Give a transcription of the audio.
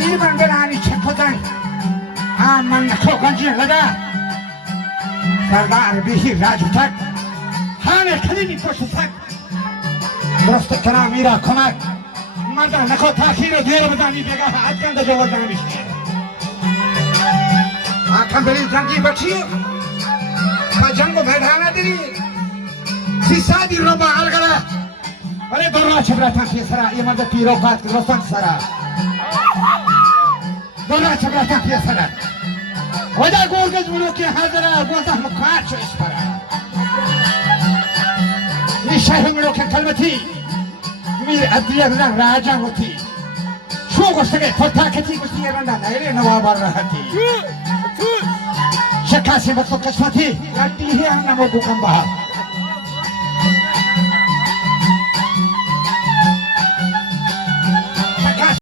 일반 아니 체포장 아만 खोगंजी लगा सरदार बिही राजू तक हाने खलीनी कोशिश तक दोस्त करा मेरा खमार मर्दा नखो था खीरो देर बतानी देगा आज के अंदर जोर जानी आखम बड़ी जंगी बची जंगो मैदाना दी सीसा दी रोबा अलगला अरे दोनों छबरा था सरा ये मर्द पीरो बात रोशन सरा दोनों छबरा था सरा वजह गोल के जुनू के हाजरा गोता मुखार छो इस पर ये शहर में लोग के कलमती मेरे अदिया ना राजा होती शो को सके फटा के थी कुछ ये बंदा नहीं नवाब आ रहा थी शक्का से वक्त कसमती गलती है हम नमो बुकम्बा